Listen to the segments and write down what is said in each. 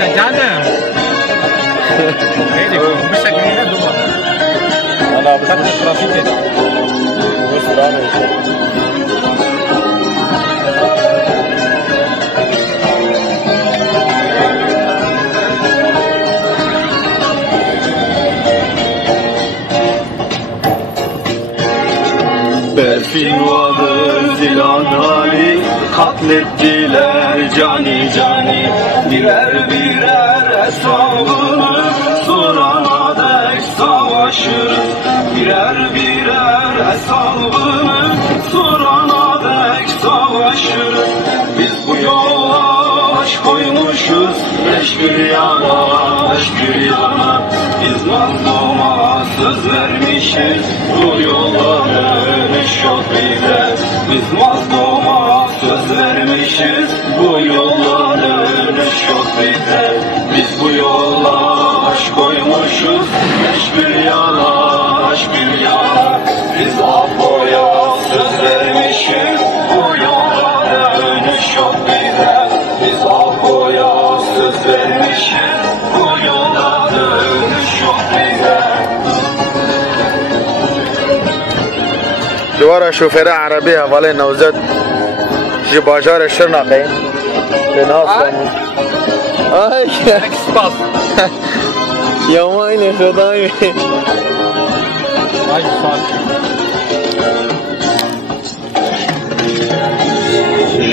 sajana. Eh, dia pun gini kan, lupa. Alah, besar tu serah sikit. Berfin vardı zilan hali Katlettiler cani cani. Birer birer hesabını Sorana dek savaşırız Birer birer hesabını Sorana dek savaşırız Biz bu yola aşk koymuşuz Beş bir yana, beş bir yana. Biz mazluma söz vermişiz Bu yola dönüş yok bize Biz mazluma söz vermişiz. Bu yola dönüş yok bize Biz bu yola aşk koymuşuz. Beş bir yana, beş bir yana. Biz دوارا شوفر عربی حواله نوزد جی باجار شرناقه به ناس آی Ekspas. یوماین خدای Ay saat.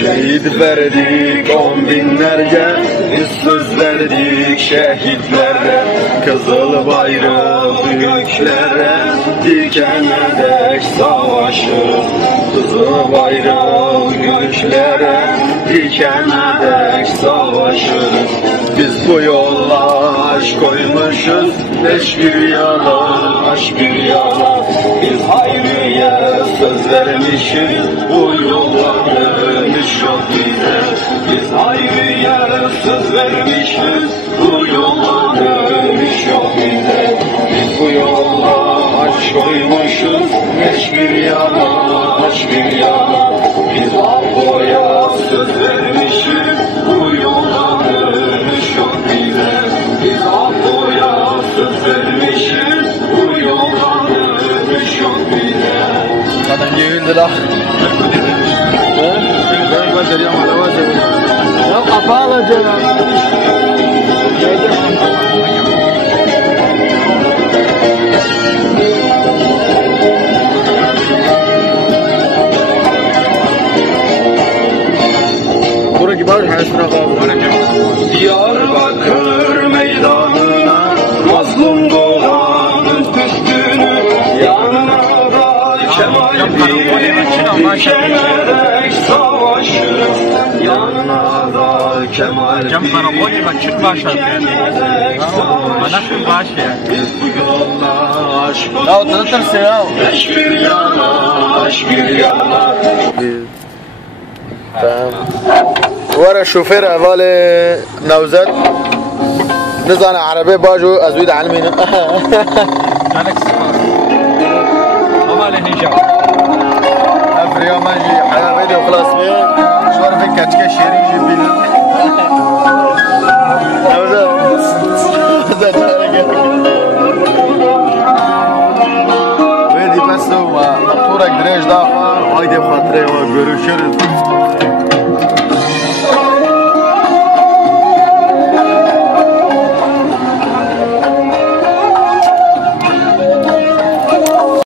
Şehit verdik on binlerce Biz söz verdik şehitlere Kızıl bayrağı göklere Dikene dek savaşırız Kızıl bayrağı göklere Dikene dek savaşırız Biz bu yolla aşk koymuşuz Beş bir yana, aşk bir yana. Biz hayriye söz vermişiz Bu yolla dönüş yok bize. Biz hayriye söz vermişiz Bu yolla dönüş aşk koymuşuz Beş bir yana, aşk bir yana. Biz Apo'ya söz vermişiz Bu yolla dönüş yok bize. Biz Apo'ya söz vermişiz Bu yolla dönüş yok bize. Kadın yeğildi la. Ben gönderiyorum araba cebine Ya kapalı cebine Diyar Hesrababı Diyarbakır meydanına Mazlum doğanın üstünü. Yanına da Kemal Bey'i Dikenerek savaşırız Yanına da Kemal Bey'i Dikenerek savaşırız Biz bu yolda aşk olmuşuz Hiçbir yana, hiçbir yana Bir, Ben ورا شوفير اول نوزد نزان عربي باجو ازويد علمينا عليك اما افريا ماجي بيدي وخلاص شوار في شيري نوزد بس مطورك دريج دافا